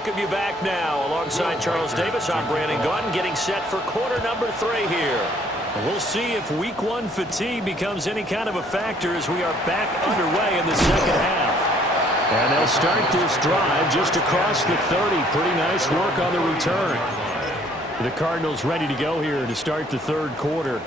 welcome you back now. Alongside Charles Davis, I'm Brandon Gaudin, getting set for quarter number 3 here. We'll see if week 1 fatigue becomes any kind of a factor as we are back underway in the second half. And they'll start this drive just across the 30. Pretty nice work on the return. The Cardinals ready to go here to start the third quarter.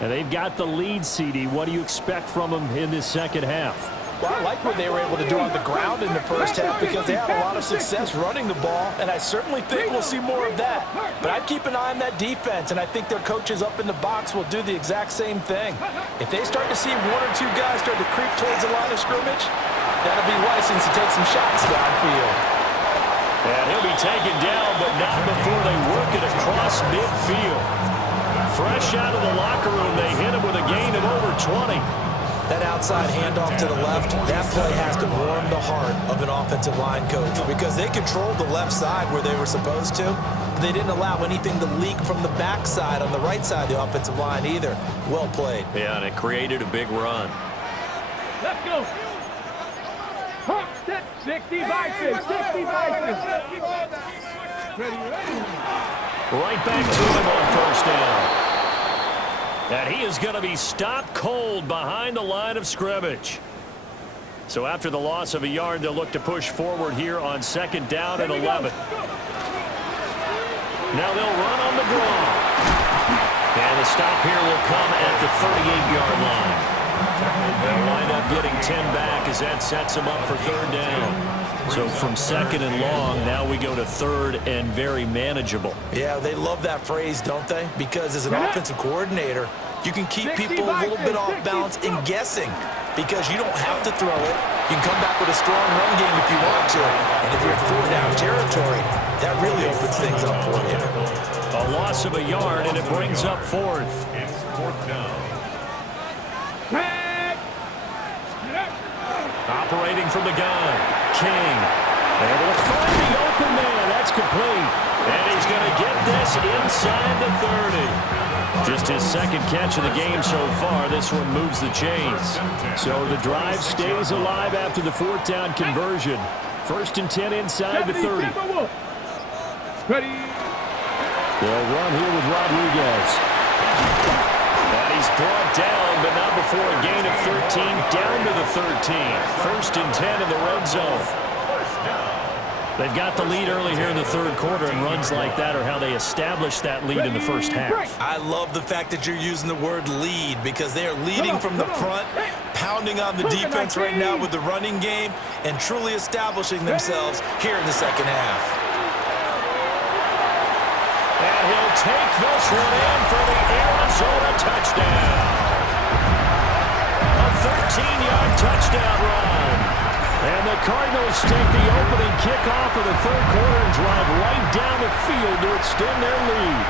And they've got the lead, CD. What do you expect from them in this second half? Well, I like what they were able to do on the ground in the first half because they had a lot of success running the ball, and I certainly think we'll see more of that. But I'd keep an eye on that defense, and I think their coaches up in the box will do the exact same thing. If they start to see 1 or 2 guys start to creep towards the line of scrimmage, that'll be license to take some shots downfield. And he'll be taken down, but not before they work it across midfield. Fresh out of the locker room, they hit him with a gain of over 20. That outside handoff to the left, that play has to warm the heart of an offensive line coach because they controlled the left side where they were supposed to. But they didn't allow anything to leak from the backside on the right side of the offensive line either. Well played. Yeah, and it created a big run. Let's go. Hop, step, 60 Vikings, 60 Vikings. Right back to him on first down. And he is going to be stopped cold behind the line of scrimmage. So after the loss of a yard, they'll look to push forward here on second down and 11. Now they'll run on the draw. And the stop here will come at the 38-yard line. They'll wind up getting 10 back as that sets them up for third down. So from second and long, now we go to third and very manageable. Yeah, they love that phrase, don't they? Because as an offensive coordinator, you can keep people a little bit off balance and guessing because you don't have to throw it. You can come back with a strong run game if you want to. And if you're in 4-down territory, that really opens things up for you. A loss of a yard, and it brings up fourth. It's fourth down. Operating from the gun, King. Able to find the open man. That's complete. And he's going to get this inside the 30. Just his second catch of the game so far. This one moves the chains. So the drive stays alive after the fourth down conversion. First and 10 inside the 30. Ready. They'll run here with Rodriguez. And he's brought down, but not before a gain of 13, down to the 13. First and 10 in the red zone. They've got the lead early here in the third quarter, and runs like that are how they establish that lead in the first half. I love the fact that you're using the word lead because they are leading from the front, pounding on the defense right now with the running game, and truly establishing themselves here in the second half. And he'll take this one in for the Arizona touchdown. A 13-yard touchdown run. And the Cardinals take the opening kickoff of the third quarter and drive right down the field to extend their lead.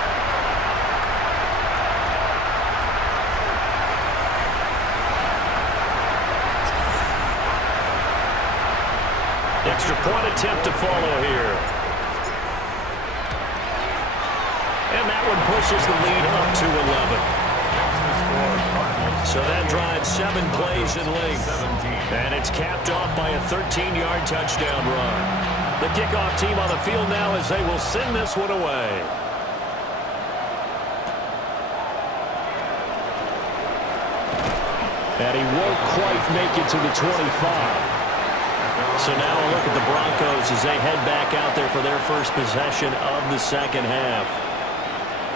Extra point attempt to follow here. And that one pushes the lead up to 11. So that drives 7 plays in length. And it's capped off by a 13-yard touchdown run. The kickoff team on the field now as they will send this one away. And he won't quite make it to the 25. So now a look at the Broncos as they head back out there for their first possession of the second half.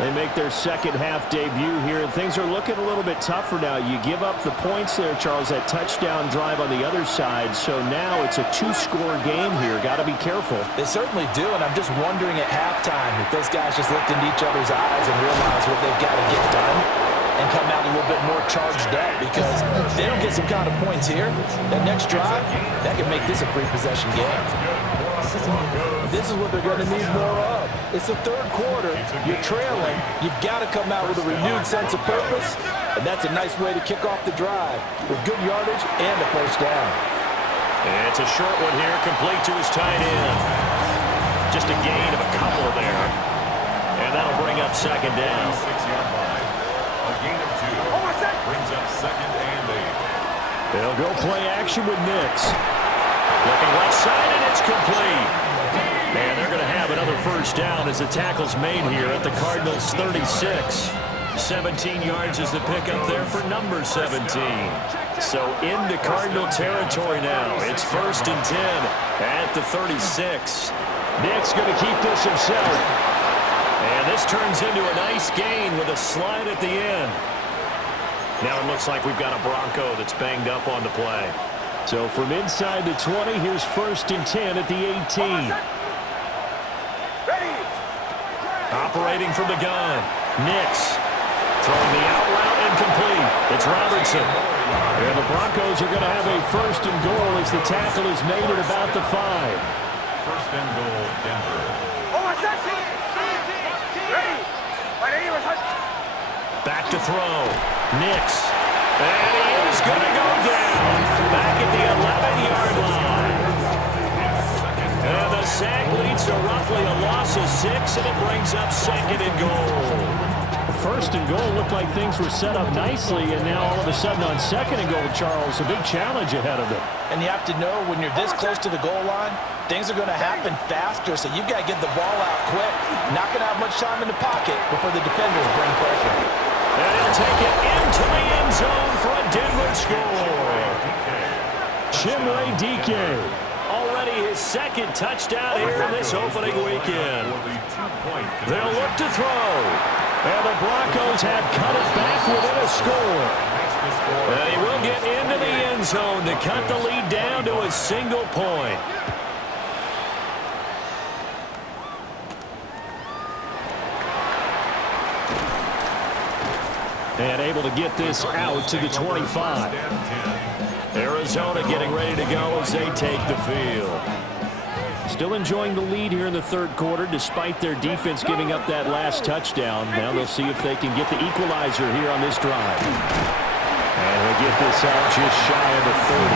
They make their second half debut here, and things are looking a little bit tougher now. You give up the points there, Charles, that touchdown drive on the other side. So now it's a 2-score game here. Got to be careful. They certainly do, and I'm just wondering at halftime if those guys just looked into each other's eyes and realize what they've got to get done and come out a little bit more charged up, because if they don't get some kind of points here, that next drive, that could make this a free-possession game. This is what they're going to need more of. It's the third quarter. You're trailing. You've got to come out with a renewed sense of purpose, and that's a nice way to kick off the drive with good yardage and a first down. And it's a short one here, complete to his tight end. Just a gain of a couple there. And that'll bring up second down. 6-yard line. A gain of 2. Brings up second and 8. They'll go play action with Nix. Looking left side, and it's complete. first down as the tackle's made here at the Cardinals' 36. 17 yards is the pickup there for number 17. So into Cardinal territory now. It's 1st and 10 at the 36. Nick's going to keep this himself. And this turns into a nice gain with a slide at the end. Now it looks like we've got a Bronco that's banged up on the play. So from inside the 20, here's 1st and 10 at the 18. Operating from the gun. Nix throwing the out route incomplete. It's Robertson. And the Broncos are going to have a 1st and goal as the tackle is made at about the 5. 1st and goal, Denver. Back to throw. Nix. And he is going to go down. Back at the 11-yard line. And the sack leads to roughly a loss of 6, and it brings up 2nd and goal. 1st and goal looked like things were set up nicely, and now all of a sudden on 2nd and goal, Charles, a big challenge ahead of them. And you have to know when you're this close to the goal line, things are going to happen faster, so you've got to get the ball out quick. Not going to have much time in the pocket before the defenders bring pressure. And he'll take it into the end zone for a Denver score. Chimere Dike. Already his 2nd touchdown here in this opening weekend. They'll look to throw. And the Broncos have cut it back within a score. And he will get into the end zone to cut the lead down to a single point. And able to get this out to the 25. Arizona getting ready to go as they take the field. Still enjoying the lead here in the 3rd quarter despite their defense giving up that last touchdown. Now they'll see if they can get the equalizer here on this drive. And he'll get this out just shy of the 30.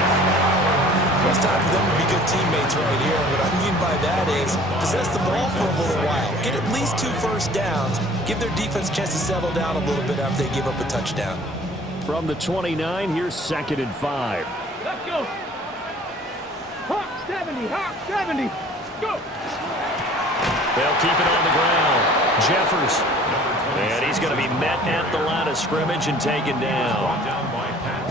Well, it's time for them to be good teammates right here. What I mean by that is possess the ball for a little while. Get at least 2 first downs. Give their defense a chance to settle down a little bit after they give up a touchdown. From the 29, here's 2nd and 5. Let's go. Hawk 70, Hawk 70. Go. They'll keep it on the ground. Jeffers. And he's going to be met at the line of scrimmage and taken down.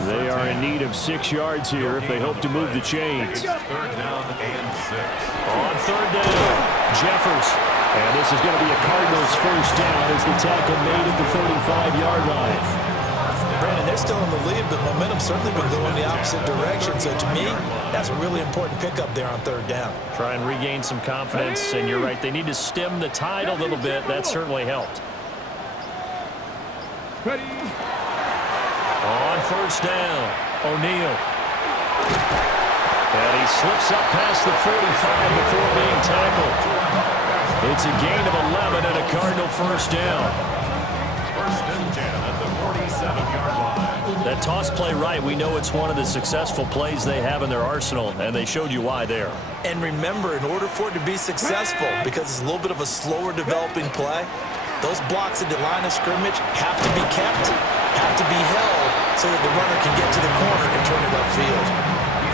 They are in need of 6 yards here if they hope to move the chains. 3rd down and 6. On 3rd down, Jeffers. And this is going to be a Cardinals 1st down as the tackle made at the 35-yard line. Brandon, they're still in the lead, but momentum's certainly been going the opposite direction. So to me, that's a really important pickup there on 3rd down. Try and regain some confidence, and you're right. They need to stem the tide a little bit. That certainly helped. Ready. On 1st down, O'Neal. And he slips up past the 45 before being tackled. It's a gain of 11 and a Cardinal 1st down. 1st and 10 at the 47-yard line. That toss play right, we know it's one of the successful plays they have in their arsenal, and they showed you why there. And remember, in order for it to be successful, because it's a little bit of a slower developing play, those blocks at the line of scrimmage have to be kept, have to be held, so that the runner can get to the corner and turn it upfield.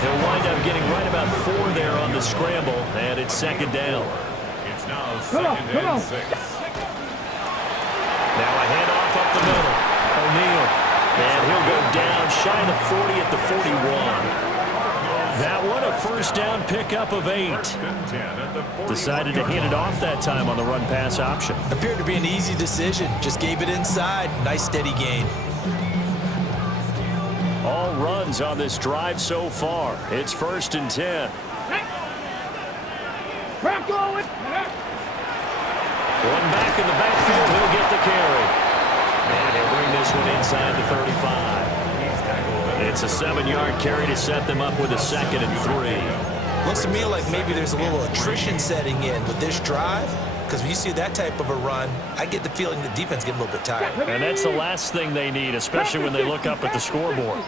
They'll wind up getting right about 4 there on the scramble, and it's 2nd down. It's now 2nd and 6. Now a handoff up the middle. O'Neal. And he'll go down shy of the 40 at the 41. That one a 1st down pickup of 8. Decided to hand it off that time on the run-pass option. Appeared to be an easy decision. Just gave it inside. Nice steady gain. All runs on this drive so far. It's 1st and 10. Bronco it. One back in the backfield. He'll get the carry. And he'll bring this one inside the 35. It's a 7-yard carry to set them up with a 2nd and 3. Looks to me like maybe there's a little attrition setting in with this drive, because when you see that type of a run, I get the feeling the defense getting a little bit tired. And that's the last thing they need, especially when they look up at the scoreboard.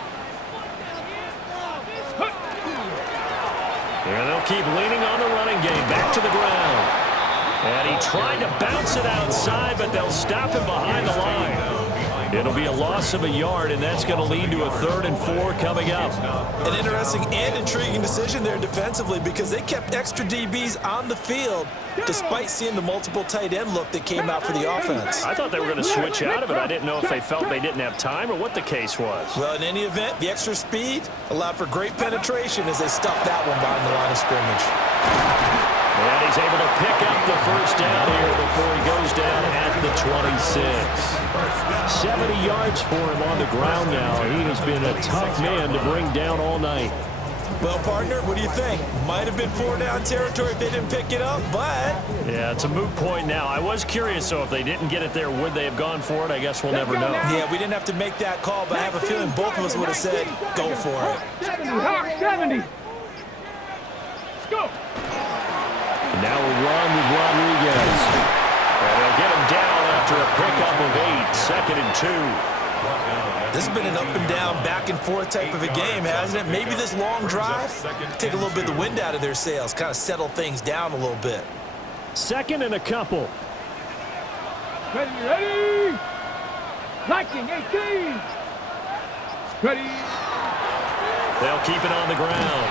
And they'll keep leaning on the running game. Back to the ground. And he tried to bounce it outside, but they'll stop him behind the line. It'll be a loss of a yard, and that's going to lead to a 3rd and 4 coming up. An interesting and intriguing decision there defensively because they kept extra DBs on the field despite seeing the multiple tight end look that came out for the offense. I thought they were going to switch out of it. I didn't know if they felt they didn't have time or what the case was. Well, in any event, the extra speed allowed for great penetration as they stuffed that one behind the line of scrimmage. And he's able to pick up the first down here before he goes down at the 26. 70 yards for him on the ground now. He has been a tough man to bring down all night. Well, partner, what do you think? Might have been 4-down territory if they didn't pick it up, but... Yeah, it's a moot point now. I was curious, so if they didn't get it there, would they have gone for it? I guess we'll never know. Yeah, we didn't have to make that call, but I have a feeling both of us would have said, go for it. 70, Hawk, 70. Let's go. Now a run with Rodriguez. And they'll get him down after a pickup of 8, 2nd and 2. This has been an up-and-down, back-and-forth type of a game, hasn't it? Maybe this long drive, take a little bit of the wind out of their sails, kind of settle things down a little bit. 2nd and a couple. Ready. Liking 18. Ready. They'll keep it on the ground.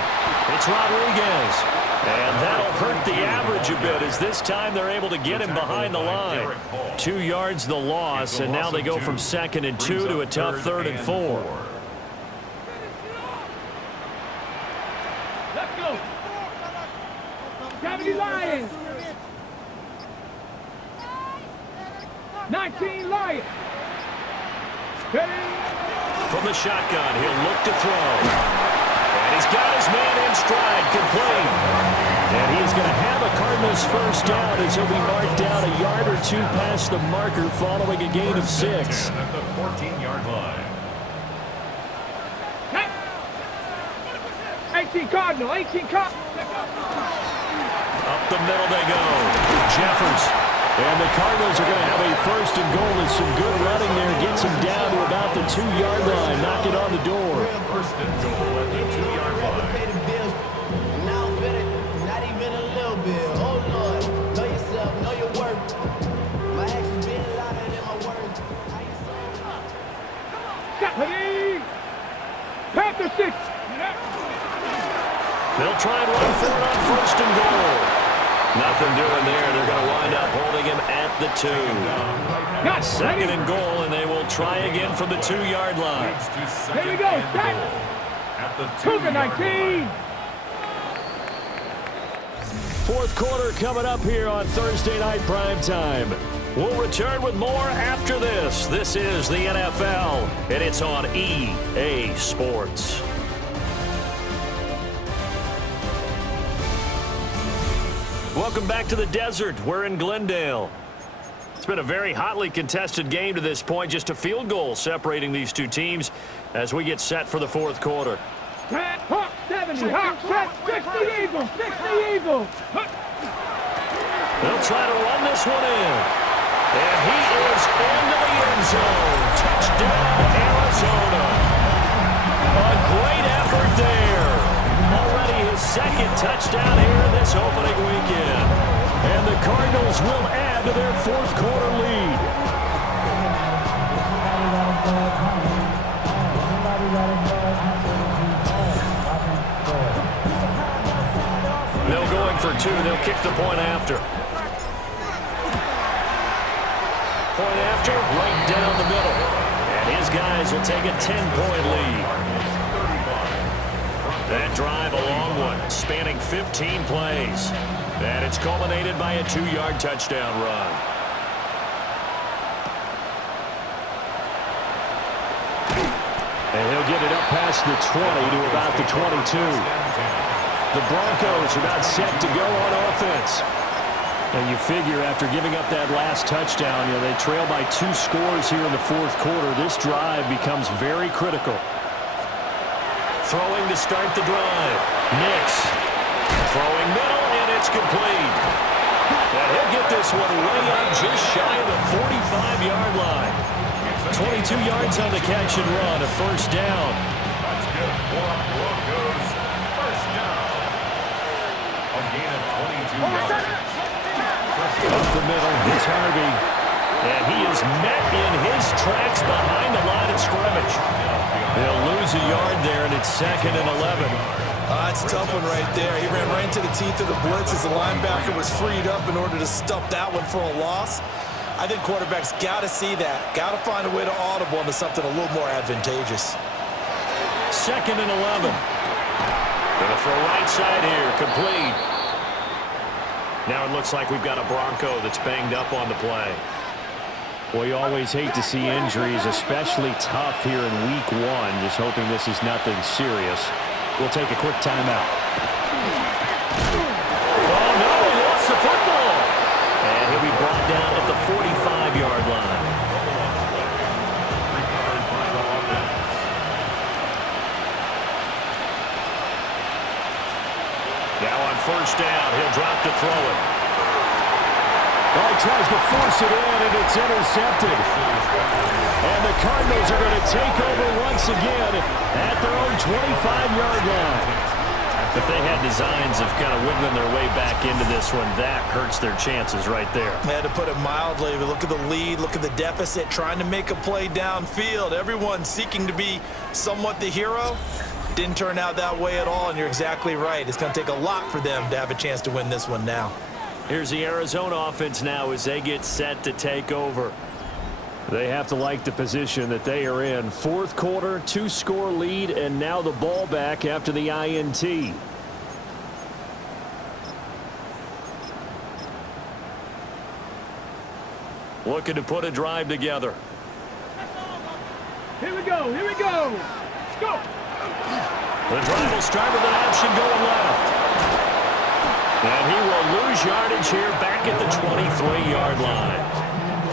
It's Rodriguez. And that'll hurt the average a bit as this time they're able to get him behind the line. 2 yards the loss, and now they go from 2nd and 2 to a tough 3rd and 4. Let's go. 70 Lions. 19 Lions. Ready. From the shotgun, he'll look to throw. And he's got his man in stride, complete. And he is going to have a Cardinals first down as he'll be marked down a yard or 2 past the marker following a gain of 6. At the 14-yard line. 18 Cardinal, 18 Cardinal. Up the middle they go. Jeffers. And the Cardinals are going to have a 1st and goal as some good running there gets him down to about the 2-yard line. Knock it on the door. 1st and goal at the 2-yard line. Panther 6. They'll try and run for it on 1st and goal. Nothing doing there. They're going to wind up holding him at the 2. 2nd and goal, and they will try again from the 2-yard line. Here we go. At the 2-19. 4th quarter coming up here on Thursday Night Primetime. We'll return with more after this. This is the NFL, and it's on EA Sports. Welcome back to the desert. We're in Glendale. It's been a very hotly contested game to this point. Just a field goal separating these two teams as we get set for the 4th quarter. Hawk 70, Hawk 60 Eagles, 60 Eagles. They'll try to run this one in. And he is into the end zone. Touchdown, Arizona. A great effort there. Already his 2nd touchdown here in this opening weekend. And the Cardinals will add to their 4th quarter lead. They'll going for 2. They'll kick the point after. Point after, right down the middle. And his guys will take a 10-point lead. That drive, a long one, spanning 15 plays. And it's culminated by a 2-yard touchdown run. And he'll get it up past the 20 to about the 22. The Broncos are about set to go on offense. And you figure after giving up that last touchdown, they trail by 2 scores here in the 4th quarter. This drive becomes very critical. Throwing to start the drive. Nix. Throwing middle, and it's complete. And he'll get this one way up just shy of the 45-yard line. 22 yards on the catch and run, a 1st down. That's good for Broncos. 1st down. A gain of 22 yards. Up the middle, it's Harvey. And he is met in his tracks behind the line of scrimmage. They'll lose a yard there, and it's 2nd and 11. It's a tough one right there. He ran right into the teeth of the blitz as the linebacker was freed up in order to stuff that one for a loss. I think quarterbacks got to see that. Got to find a way to audible into something a little more advantageous. 2nd and 11. Gonna throw right side here, complete. Now it looks like we've got a Bronco that's banged up on the play. Well, you always hate to see injuries, especially tough here in week 1. Just hoping this is nothing serious. We'll take a quick timeout. Oh, no, he lost the football. And he'll be brought down at the 45-yard line. Now on 1st down, he'll drop to throw it. Oh, he tries to force it in, and it's intercepted. And the Cardinals are going to take over once again at their own 25-yard line. If they had designs of kind of wiggling their way back into this one, that hurts their chances right there. I had to put it mildly. Look at the lead, look at the deficit, trying to make a play downfield. Everyone seeking to be somewhat the hero. Didn't turn out that way at all, and you're exactly right. It's going to take a lot for them to have a chance to win this one now. Here's the Arizona offense now as they get set to take over. They have to like the position that they are in. 4th quarter, 2-score lead, and now the ball back after the INT. Looking to put a drive together. Here we go, here we go. Let's go. The drive will start with an option going left. And he will lose yardage here back at the 23-yard line.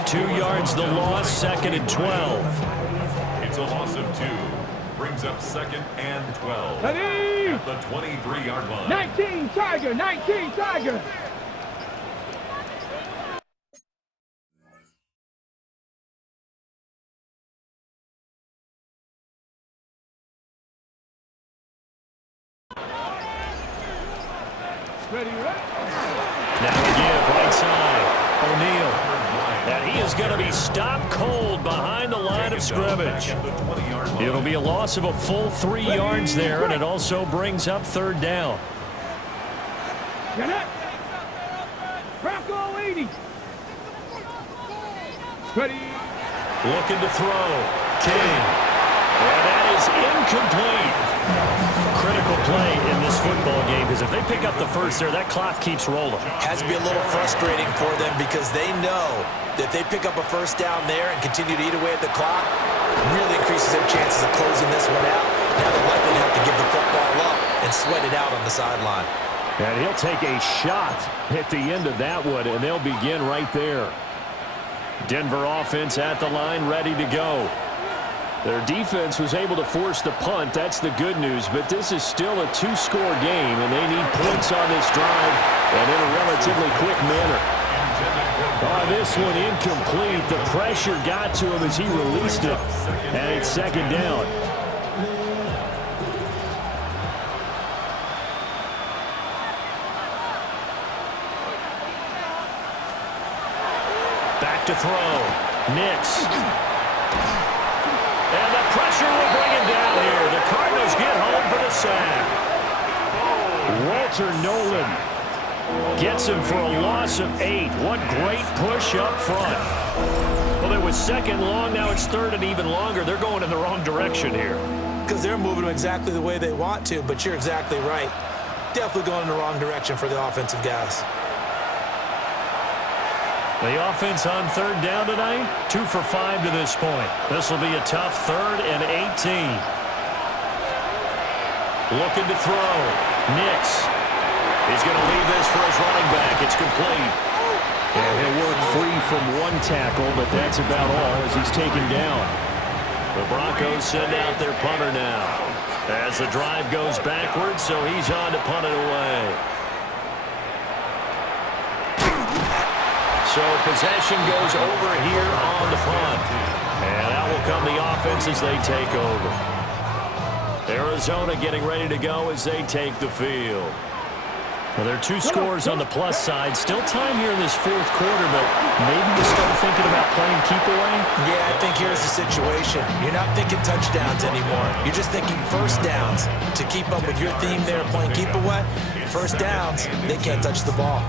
2 yards the loss, 2nd and 12. It's a loss of 2. Brings up 2nd and 12. Ready? At the 23-yard line. 19 Tiger, 19 Tiger. Ready, right? Now we give right side. O'Neal. And he is going to be stopped cold behind the line of scrimmage. It'll be a loss of a full 3 yards there, and it also brings up 3rd down. Get up. Bronco 80. Ready. Looking to throw. King. And that is incomplete. Critical play in this football game, because if they pick up the first there, that clock keeps rolling. Has to be a little frustrating for them because they know that if they pick up a 1st down there and continue to eat away at the clock, it really increases their chances of closing this one out. Now they're likely to have to give the football up and sweat it out on the sideline. And he'll take a shot at the end of that one, and they'll begin right there. Denver offense at the line, ready to go. Their defense was able to force the punt. That's the good news, but this is still a 2-score game, and they need points on this drive and in a relatively quick manner. This one incomplete. The pressure got to him as he released it, and it's 2nd down. Back to throw. Nix. And the pressure will bring him down here. The Cardinals get home for the sack. Walter Nolan gets him for a loss of 8. What great push up front. Well, it was 2nd long. Now it's 3rd and even longer. They're going in the wrong direction here. Because they're moving them exactly the way they want to, but you're exactly right. Definitely going in the wrong direction for the offensive guys. The offense on 3rd down tonight, 2 for 5 to this point. This will be a tough 3rd and 18. Looking to throw. Nix. He's going to leave this for his running back. It's complete. And he'll work free from 1 tackle, but that's about all as he's taken down. The Broncos send out their punter now. As the drive goes backwards, so he's on to punt it away. So possession goes over here on the punt. And out will come the offense as they take over. Arizona getting ready to go as they take the field. Well, there are two scores on the plus side. Still time here in this fourth quarter, but maybe you start thinking about playing keep away? Yeah, I think here's the situation. You're not thinking touchdowns anymore. You're just thinking first downs. To keep up with your theme there playing keep away, first downs, they can't touch the ball.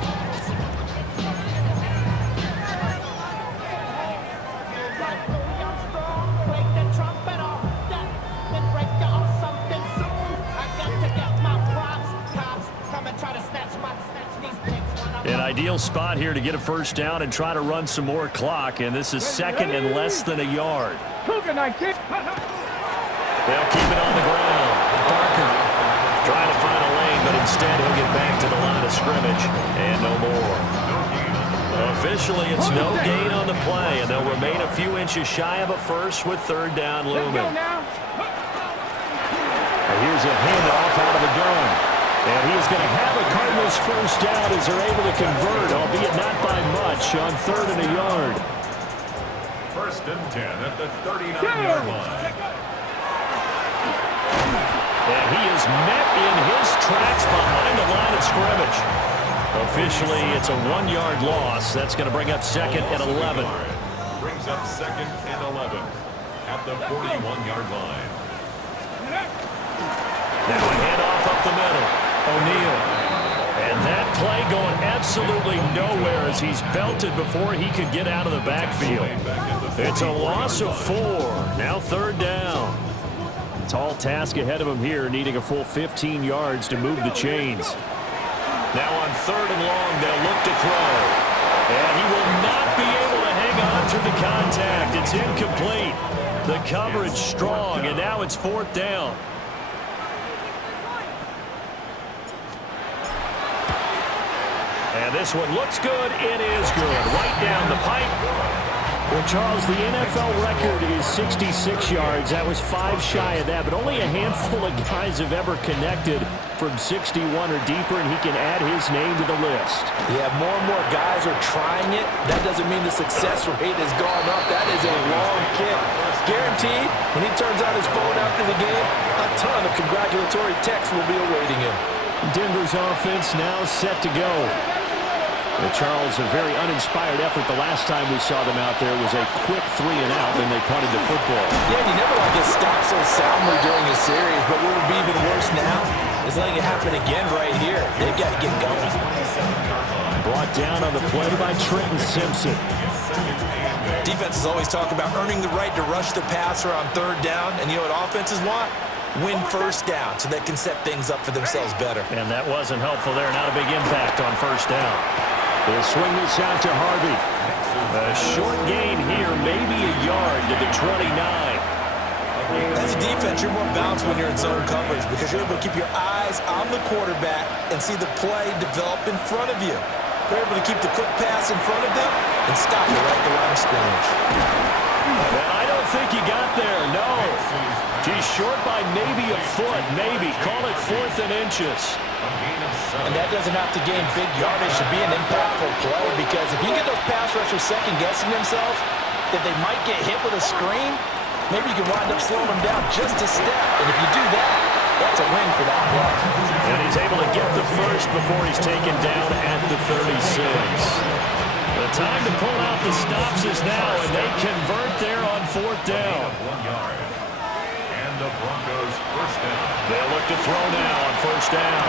An ideal spot here to get a first down and try to run some more clock, and this is second and less than a yard. They'll keep it on the ground. Barker trying to find a lane, but instead he'll get back to the line of scrimmage, and no more. Officially, it's no gain on the play, and they'll remain a few inches shy of a first with third down looming. Here's a handoff out of the gun. And he is going to have a Cardinals first down as they're able to convert, albeit not by much, on third and a yard. First and 10 at the 39-yard line. And he is met in his tracks behind the line of scrimmage. Officially, it's a 1-yard loss. That's going to bring up second and 11. Brings up second and 11 at the 41-yard line. Now a handoff up the middle. O'Neal. And that play going absolutely nowhere as he's belted before he could get out of the backfield. It's a loss of 4. Now third down. Tall task ahead of him here, needing a full 15 yards to move the chains. Now on third and long, they'll look to throw. And he will not be able to hang on to the contact. It's incomplete. The coverage strong, and now it's fourth down. And this one looks good. It is good. Right down the pipe. Well, Charles, the NFL record is 66 yards. That was 5 shy of that, but only a handful of guys have ever connected from 61 or deeper, and he can add his name to the list. Yeah, more and more guys are trying it. That doesn't mean the success rate has gone up. That is a long kick. Guaranteed, when he turns out his phone after the game, a ton of congratulatory texts will be awaiting him. Denver's offense now set to go. Charles, a very uninspired effort. The last time we saw them out there was a quick 3 and out, then they punted the football. Yeah, you never like to stop so soundly during a series, but what would be even worse now is letting it happen again right here. They've got to get going. Brought down on the play by Trenton Simpson. Defenses always talk about earning the right to rush the passer on third down, and you know what offenses want? Win first down so they can set things up for themselves better. And that wasn't helpful there. Not a big impact on first down. They'll swing this out to Harvey. A short gain here, maybe a yard to the 29. As a defense, you're more balanced when you're in zone coverage because you're able to keep your eyes on the quarterback and see the play develop in front of you. You're able to keep the quick pass in front of them and stop it right at the line of scrimmage. I don't think he got there, no. He's short by maybe a foot, maybe. Call it 4th and inches. And that doesn't have to gain big yardage to be an impactful play because if you get those pass rushers second-guessing themselves that they might get hit with a screen, maybe you can wind up slowing them down just a step. And if you do that, that's a win for that play. And he's able to get the first before he's taken down at the 36. The time to pull out the stops is now, and they convert there on 4th down. 1 yard. And the Broncos first down. They'll look to throw now on first down.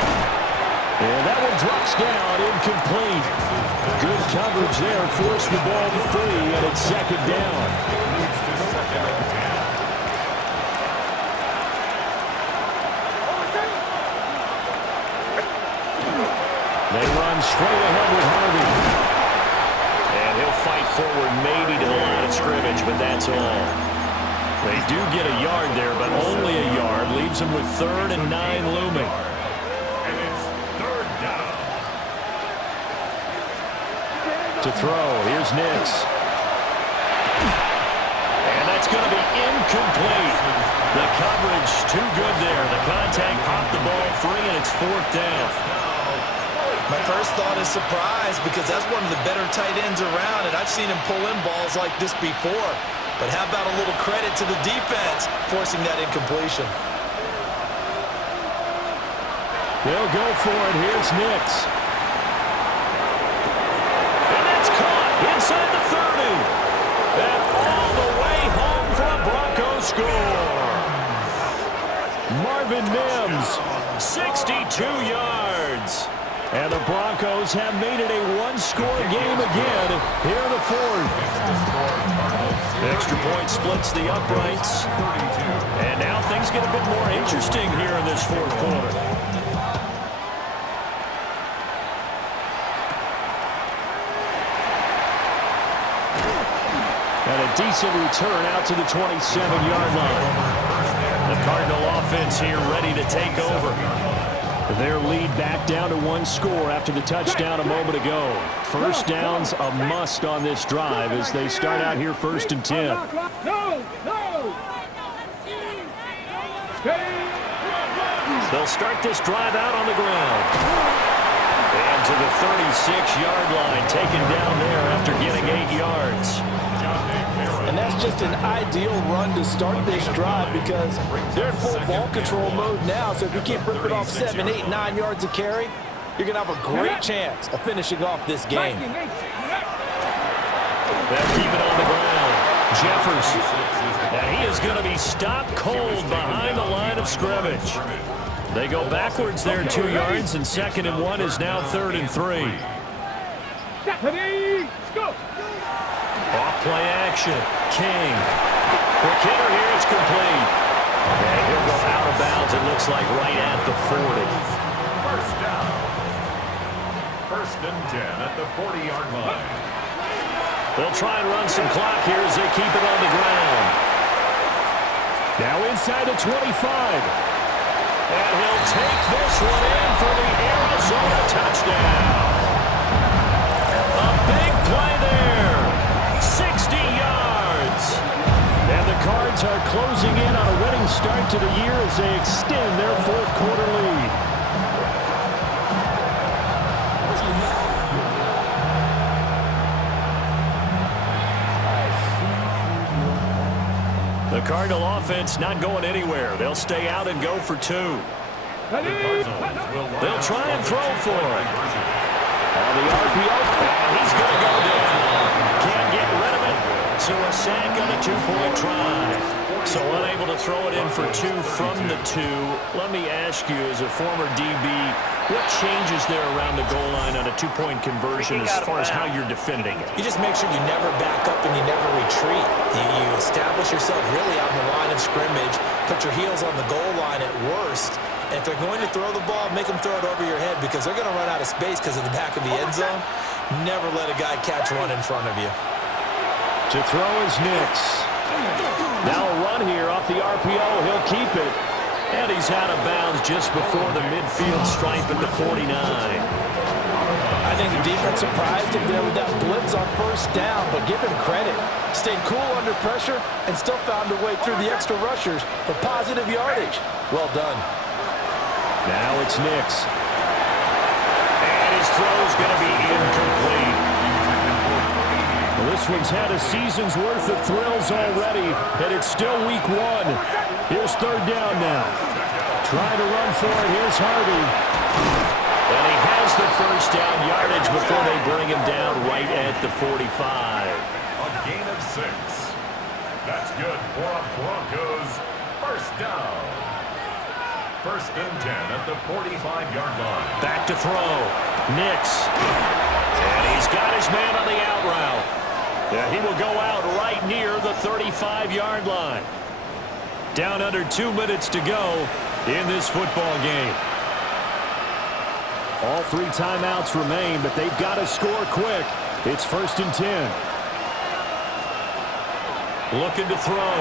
And that one drops down, incomplete. Good coverage there, forced the ball free, and it's second down. They run straight ahead with Harvey. And he'll fight forward maybe to the line of scrimmage, but that's all. They do get a yard there, but only a yard. Leaves them with 3rd and 9 looming. And it's third down. To throw, here's Nix. And that's going to be incomplete. The coverage too good there. The contact popped the ball free, and it's 4th down. My first thought is surprise because that's one of the better tight ends around, and I've seen him pull in balls like this before. But how about a little credit to the defense forcing that incompletion? They'll go for it. Here's Nix. And that's caught inside the 30. And all the way home for a Broncos score. Marvin Mims. 62 yards. And the Broncos have made it a one-score game again here in the fourth. Extra point splits the uprights. And now things get a bit more interesting here in this fourth quarter. And a decent return out to the 27-yard line. The Cardinal offense here ready to take over. Their lead back down to one score after the touchdown a moment ago. First down's a must on this drive as they start out here 1st and 10. No! They'll start this drive out on the ground. And to the 36-yard line, taken down there after getting 8 yards. And that's just an ideal run to start this drive because they're in full ball control mode now. So if you keep ripping off 7, 8, 9 yards of carry, you're going to have a great chance of finishing off this game. They'll keep it on the ground. Jefferson. And he is going to be stopped cold behind the line of scrimmage. They go backwards there 2 yards, and 2nd and 1 is now 3rd and 3. Go! Off play action. King. Quick hitter here. It's complete. And he'll go out of bounds, it looks like, right at the 40. First down. 1st and 10 at the 40-yard line. They'll try and run some clock here as they keep it on the ground. Now inside the 25. And he'll take this one in for the Arizona touchdown. A big play there. 60 yards. And the Cards are closing in on a winning start to the year as they extend their fourth quarter lead. The Cardinal offense not going anywhere. They'll stay out and go for 2. They'll try and throw for it. On the RPO. And he's going to go down. Can't get rid of it. So a sack on the 2-point try. So unable to throw it in for 2 from the 2. Let me ask you, as a former DB, what changes there around the goal line on a 2-point conversion as far as how you're defending it? You just make sure you never back up and you never retreat. You establish yourself really on the line of scrimmage, put your heels on the goal line at worst, and if they're going to throw the ball, make them throw it over your head because they're going to run out of space because of the back of the end zone. Never let a guy catch one in front of you. To throw is Nix. Now a run here off the RPO. He'll keep it. And he's out of bounds just before the midfield stripe at the 49. I think the defense surprised him there with that blitz on 1st down, but give him credit. Stayed cool under pressure and still found a way through the extra rushers for positive yardage. Well done. Now it's Nix. And his throw's going to be incomplete. Well, this one's had a season's worth of thrills already, and it's still week 1. Here's 3rd down now. Trying to run for it. Here's Harvey. And he has the 1st down yardage before they bring him down right at the 45. A gain of 6. That's good for a Broncos 1st down. 1st and 10 at the 45-yard line. Back to throw. Nix. And he's got his man on the out route. Yeah, he will go out right near the 35-yard line. Down under 2 minutes to go in this football game. All 3 timeouts remain, but they've got to score quick. It's 1st and 10. Looking to throw.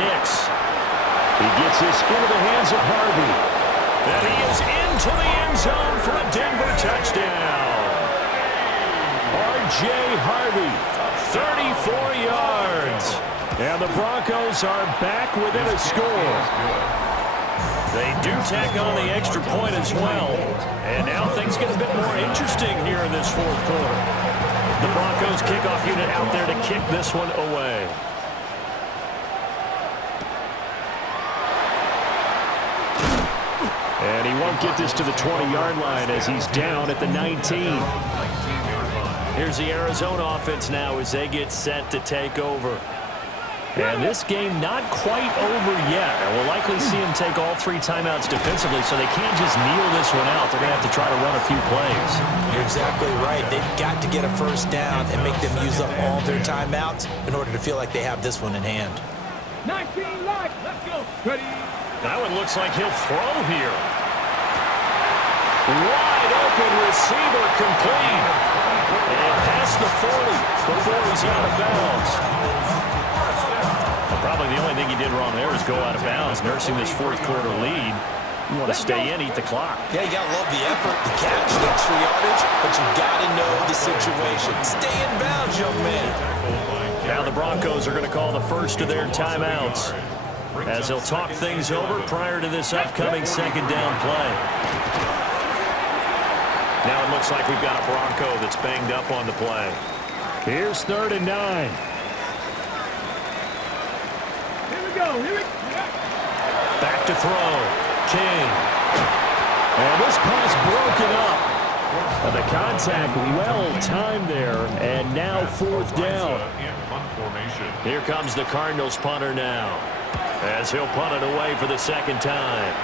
Nix. He gets this into the hands of Harvey. And he is into the end zone for a Denver touchdown. R.J. Harvey, 34 yards. And the Broncos are back within a score. They do tack on the extra point as well. And now things get a bit more interesting here in this fourth quarter. The Broncos kickoff unit out there to kick this one away. And he won't get this to the 20-yard line as he's down at the 19. Here's the Arizona offense now as they get set to take over. And this game not quite over yet. And we'll likely see them take all 3 timeouts defensively, so they can't just kneel this one out. They're going to have to try to run a few plays. You're exactly right. They've got to get a first down and make them use up all their timeouts in order to feel like they have this one in hand. 19 live. Let's go. Ready. That one looks like he'll throw here. Wide open receiver complete. And past the 40 before he's out of bounds. Probably the only thing he did wrong there is go out of bounds, nursing this fourth-quarter lead. You want to stay in, eat the clock. Yeah, you got to love the effort, the catch, the extra yardage, but you got to know the situation. Stay in bounds, young man. Now the Broncos are going to call the first of their timeouts as they'll talk things over prior to this upcoming second down play. Now it looks like we've got a Bronco that's banged up on the play. Here's 3rd and 9. Back to throw. King. And this pass broken up. And the contact well-timed there. And now 4th down. Here comes the Cardinals punter now, as he'll punt it away for the second time.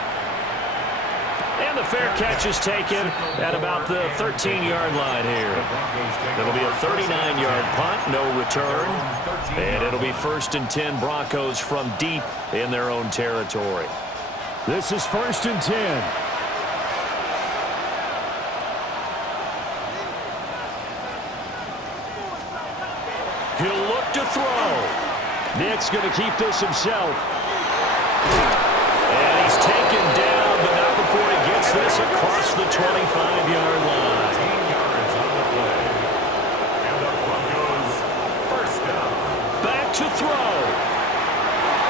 And the fair catch is taken at about the 13-yard line here. It'll be a 39-yard punt, no return. And it'll be 1st and 10 Broncos from deep in their own territory. This is 1st and 10. He'll look to throw. Nick's going to keep this himself. And he's taken down, but not before he gets this across the 25-yard line. 18 yards on the play. And the Broncos first down. Back to throw.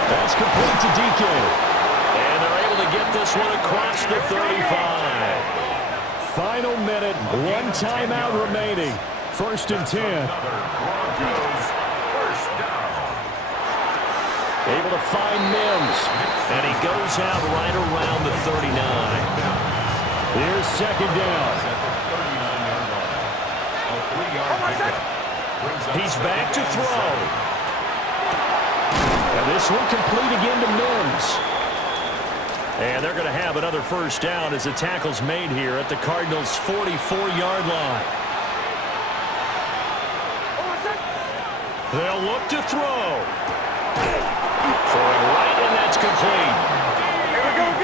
That's complete to DK. And they're able to get this one across the 35. Final minute, 1 timeout remaining. 1st and 10. Broncos first down. Able to find Mims. And he goes out right around the 39. Here's 2nd down. He's back to throw. And this one complete again to Mims. And they're going to have another first down as the tackle's made here at the Cardinals' 44-yard line. They'll look to throw. For a right, and that's complete.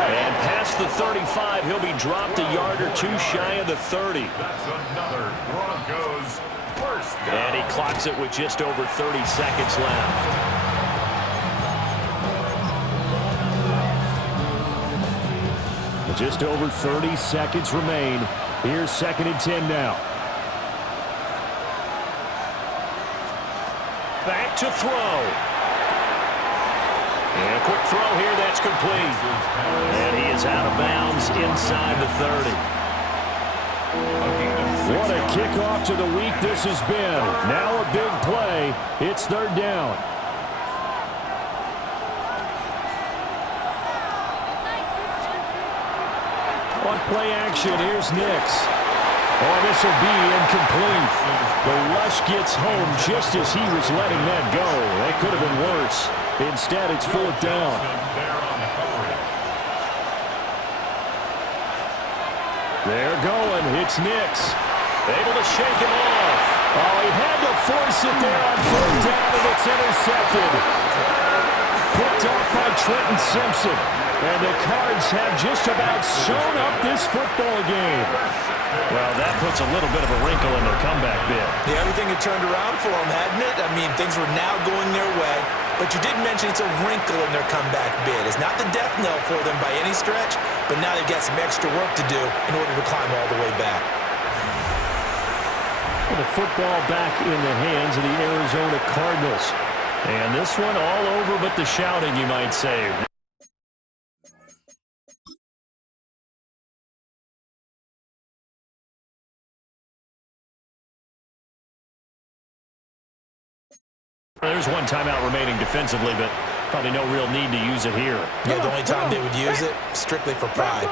And past the 35, he'll be dropped a yard or 2 shy of the 30. That's another Broncos first down. And he clocks it with just over 30 seconds left. Just over 30 seconds remain. Here's 2nd and 10 now. Back to throw. And a quick throw here, that's complete. And he is out of bounds inside the 30. What a kickoff to the week this has been. Now a big play. It's 3rd down. On play action, here's Nix. Oh, this will be incomplete. The rush gets home just as he was letting that go. That could have been worse. Instead, it's 4th down. They're going. It's Nix. Able to shake him off. Oh, he had to force it there on 4th down, and it's intercepted. Picked off by Trenton Simpson. And the Cards have just about sewn up this football game. Well, that puts a little bit of a wrinkle in their comeback bid. Yeah, everything had turned around for them, hadn't it? I mean, things were now going their way. But you did mention it's a wrinkle in their comeback bid. It's not the death knell for them by any stretch, but now they've got some extra work to do in order to climb all the way back. And the football back in the hands of the Arizona Cardinals. And this one all over but the shouting, you might say. There's 1 timeout remaining defensively, but Probably no real need to use it here. Yeah, the only time they would use it, strictly for pride.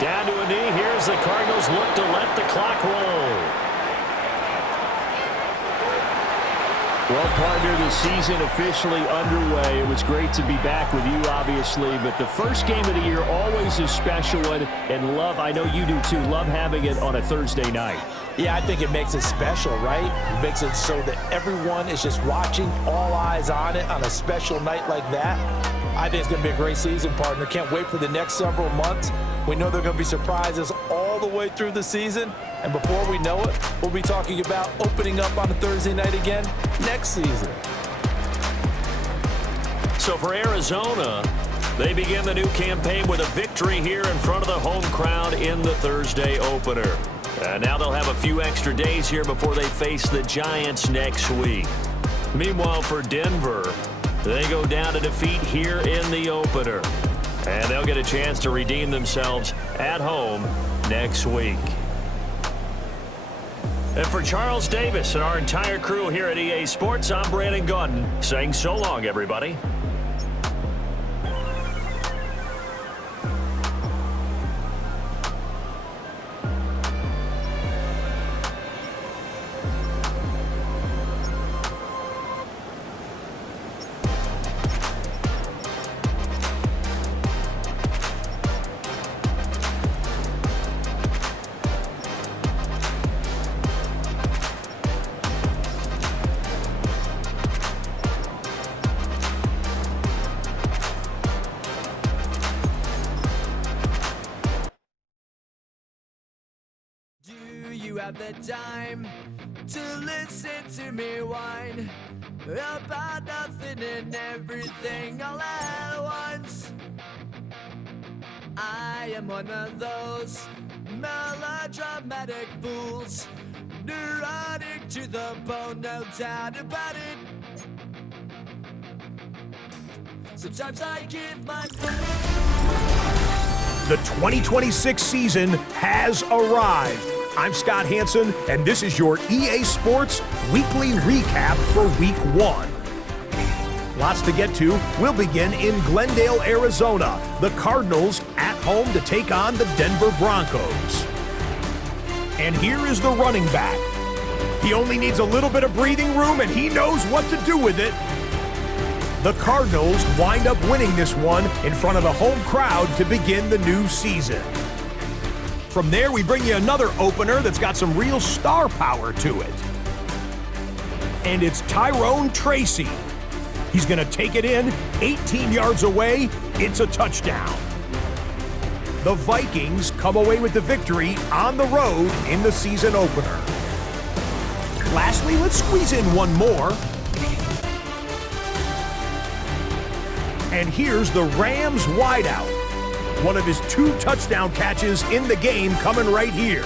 Down to a knee. Here's the Cardinals look to let the clock roll. Well, partner, the season officially underway. It was great to be back with you, obviously, but the first game of the year always a special one, and I know you do too, love having it on a Thursday night. Yeah, I think it makes it special, right? It makes it so that everyone is just watching, all eyes on it on a special night like that. I think it's going to be a great season, partner. Can't wait for the next several months. We know there are going to be surprises all the way through the season. And before we know it, we'll be talking about opening up on a Thursday night again next season. So for Arizona, they begin the new campaign with a victory here in front of the home crowd in the Thursday opener. And now they'll have a few extra days here before they face the Giants next week. Meanwhile, for Denver, they go down to defeat here in the opener. And they'll get a chance to redeem themselves at home next week. And for Charles Davis and our entire crew here at EA Sports, I'm Brandon Gaudin saying so long, everybody. Have the time to listen to me whine about nothing and everything all at once. I am one of those melodramatic fools, neurotic to the bone, no doubt about it. Sometimes I give my The 2026 season has arrived. I'm Scott Hansen, and this is your EA Sports Weekly Recap for Week 1. Lots to get to. We'll begin in Glendale, Arizona. The Cardinals at home to take on the Denver Broncos. And here is the running back. He only needs a little bit of breathing room, and he knows what to do with it. The Cardinals wind up winning this one in front of the home crowd to begin the new season. From there, we bring you another opener that's got some real star power to it. And it's Tyrone Tracy. He's going to take it in, 18 yards away. It's a touchdown. The Vikings come away with the victory on the road in the season opener. Lastly, let's squeeze in one more. And here's the Rams wideout. One of his 2 touchdown catches in the game coming right here.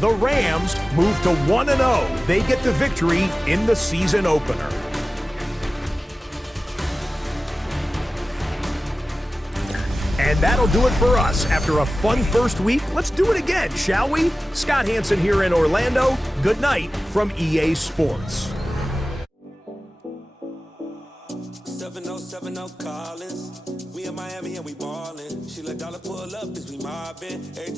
The Rams move to 1-0. They get the victory in the season opener. And that'll do it for us. After a fun first week, let's do it again, shall we? Scott Hansen here in Orlando. Good night from EA Sports. 7070 Collins. We in Miami and we ballin'. She let dollar pull up as we mobbin'. Every time